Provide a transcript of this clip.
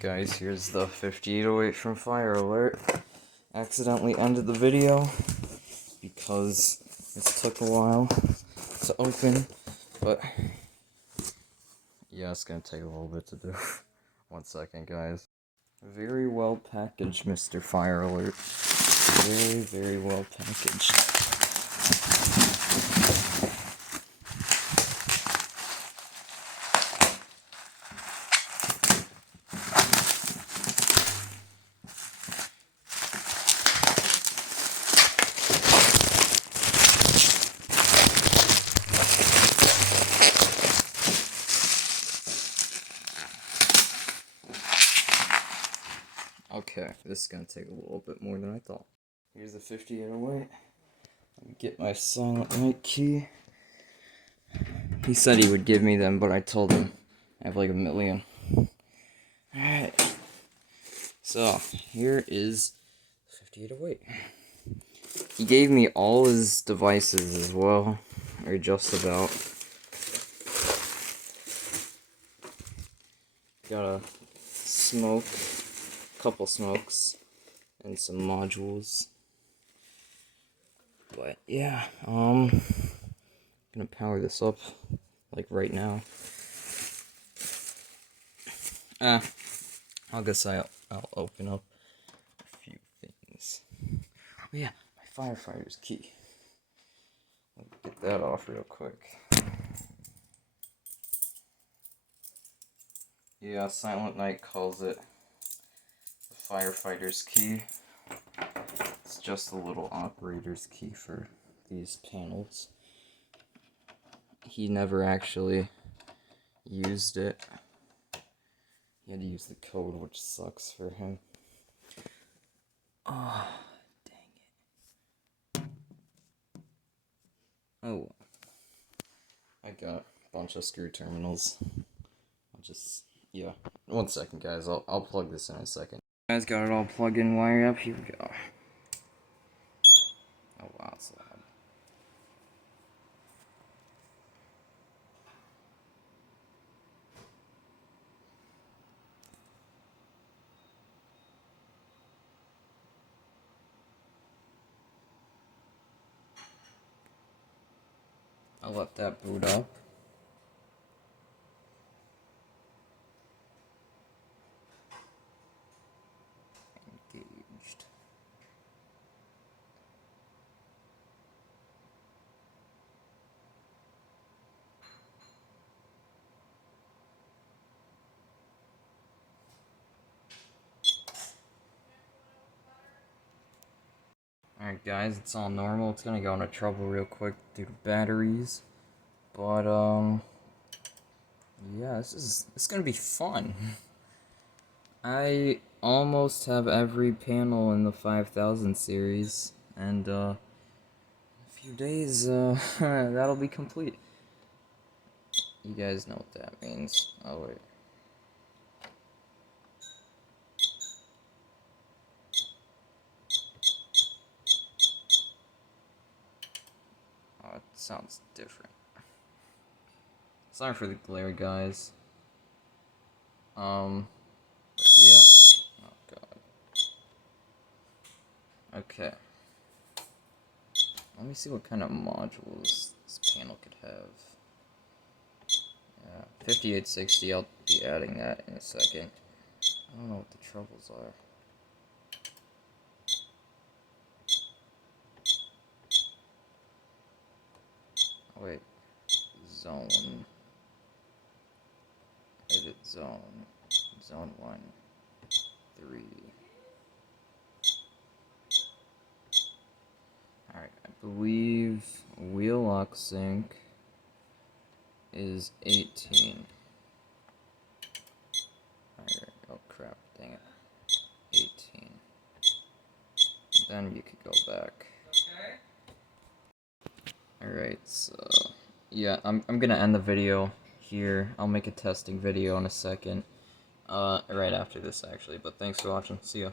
Guys, here's the 5808 from Fire Alert. Accidentally ended the video because it took a while to open, but yeah, it's gonna take a little bit to do. 1 second, guys. Very well packaged, Mr. Fire Alert. Very, very well packaged. Okay, this is gonna take a little bit more than I thought. Here's the 5808. Let me get my Silent Night key. He said he would give me them, but I told him I have like 1,000,000. Alright. So, here is 5808. He gave me all his devices as well, or just about. Got a smoke, couple smokes, and some modules. But yeah, I'm gonna power this up like right now. I guess I'll open up a few things. Oh yeah, my firefighter's key. Let me get that off real quick. Yeah, Silent Night calls it the firefighter's key. It's just a little operator's key for these panels. He never actually used it. He had to use the code, which sucks for him. Oh, dang it. Oh, I got a bunch of screw terminals. Yeah. 1 second, guys. I'll plug this in a second. Guys, got it all plugged in, wired up. Here we go. Oh wow, it's loud. I'll let that boot up. Engaged. Alright guys, it's all normal. It's gonna go into trouble real quick due to batteries. But yeah, this is gonna be fun. I almost have every panel in the 5000 series, and in a few days that'll be complete. You guys know what that means. Oh wait. Oh, it sounds different. Sorry for the glare, guys. But yeah. Oh god. Okay. Let me see what kind of modules this panel could have. Yeah, 5860, I'll be adding that in a second. I don't know what the troubles are. Oh, wait. Zone. Edit zone. Zone 1. 3. Alright, I believe wheel lock sync is 18. Alright, oh crap, dang it. 18. Then you could go back. Alright, so yeah, I'm gonna end the video here. I'll make a testing video in a second. Right after this actually, but thanks for watching. See ya.